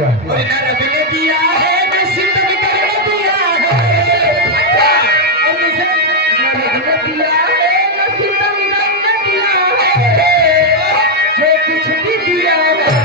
रब ने दिया है जो सितम करने दिया है और रब ने दिया है जो सितम करने दिया है जो कुछ भी दिया है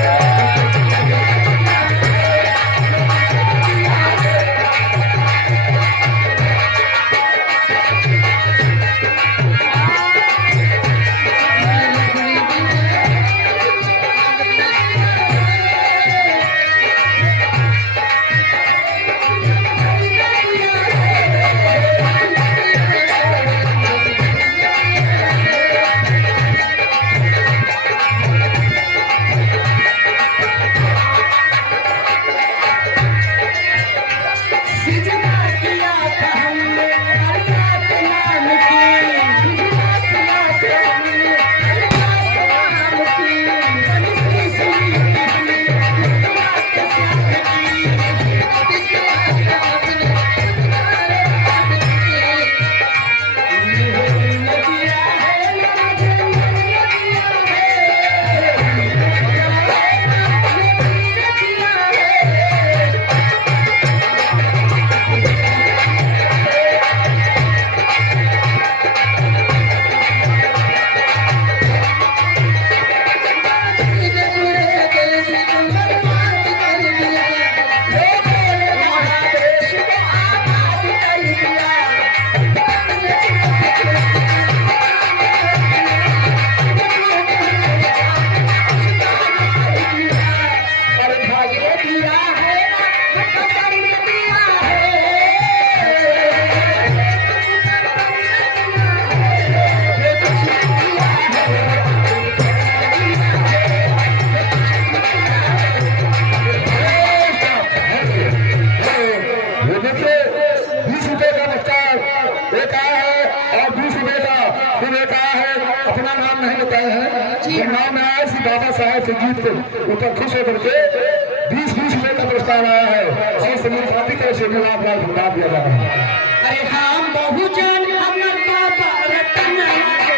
अपना नाम नहीं बताए हैं नाम आया श्री बाबा साहेब के गीत को ऊपर खुश होकर के 20-20 रुपए का पुरस्कार आया है और समीर पार्टी का शिवलाभ लाल भुगतान दिया जा रहा है। अरे हम बहुजन हमर बाबा रतन से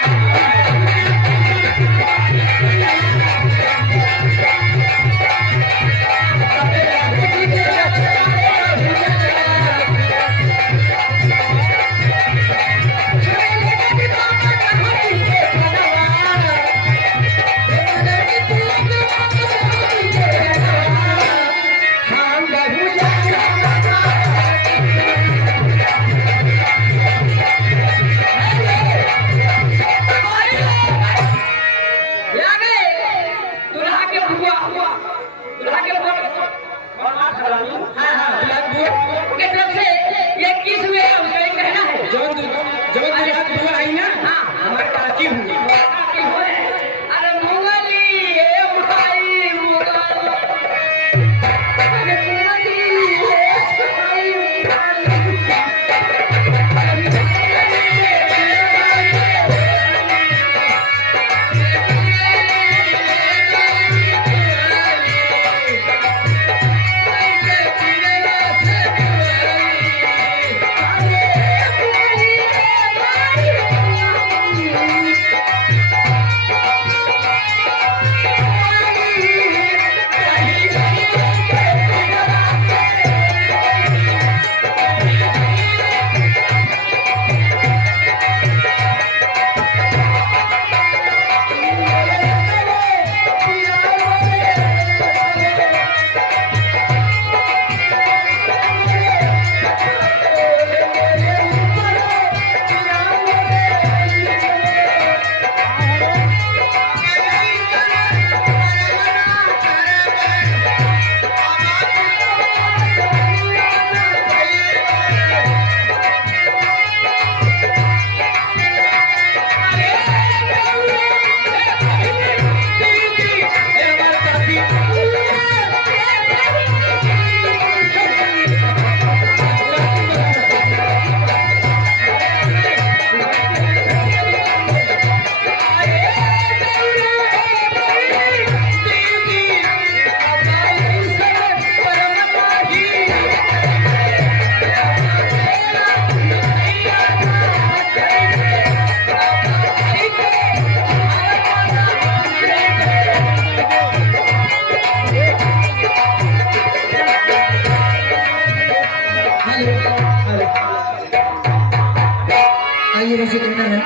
सखी से कहना है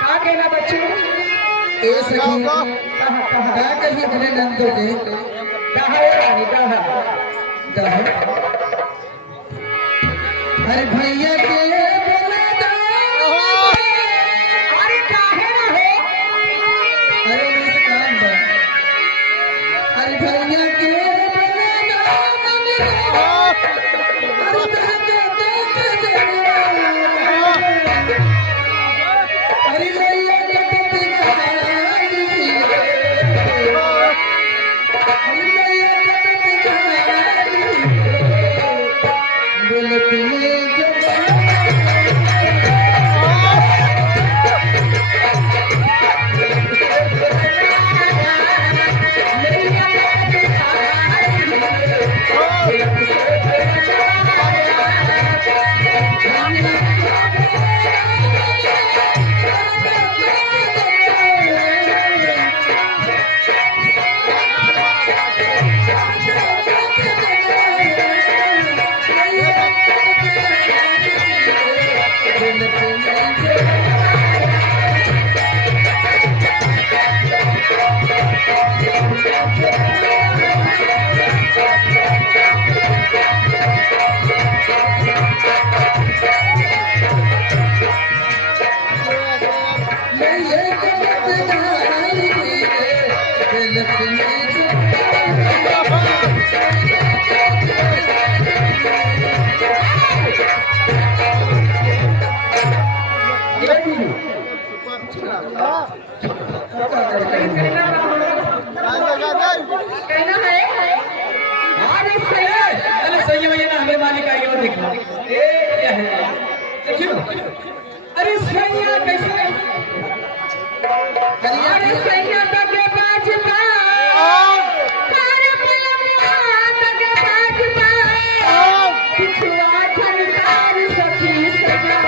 क्या कहना बच्चों? ए सखी क्या कही अपने नंदो के कहा रानी कहा अरे भैया के बोले दो अरे काहे ना हो? अरे उन्हें से काम दो अरे भैया के बोले दो अरे ताके ताके अरे भैया के पति अरे सैया कैसे? अरे सैया तके बाजता तारे पलंगा तके बाजता पिछुआ झनकार सखी सजा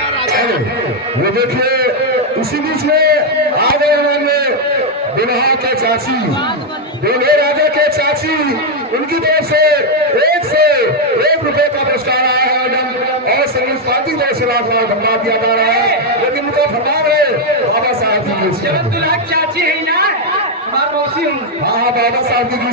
वो देखिए इसी बीच में आ गए हमारे दुल्हा के चाची दूल्हे राजा के चाची उनकी तरफ से 1 रुपए का पुरस्कार आया है मैडम और संगीत पार्टी तरफ से लाख धन्यवाद दिया जा रहा है लेकिन उनका फरमान है बाबा साहब की चाची है ना हमारा मौसी हूँ। हाँ बाबा साहब की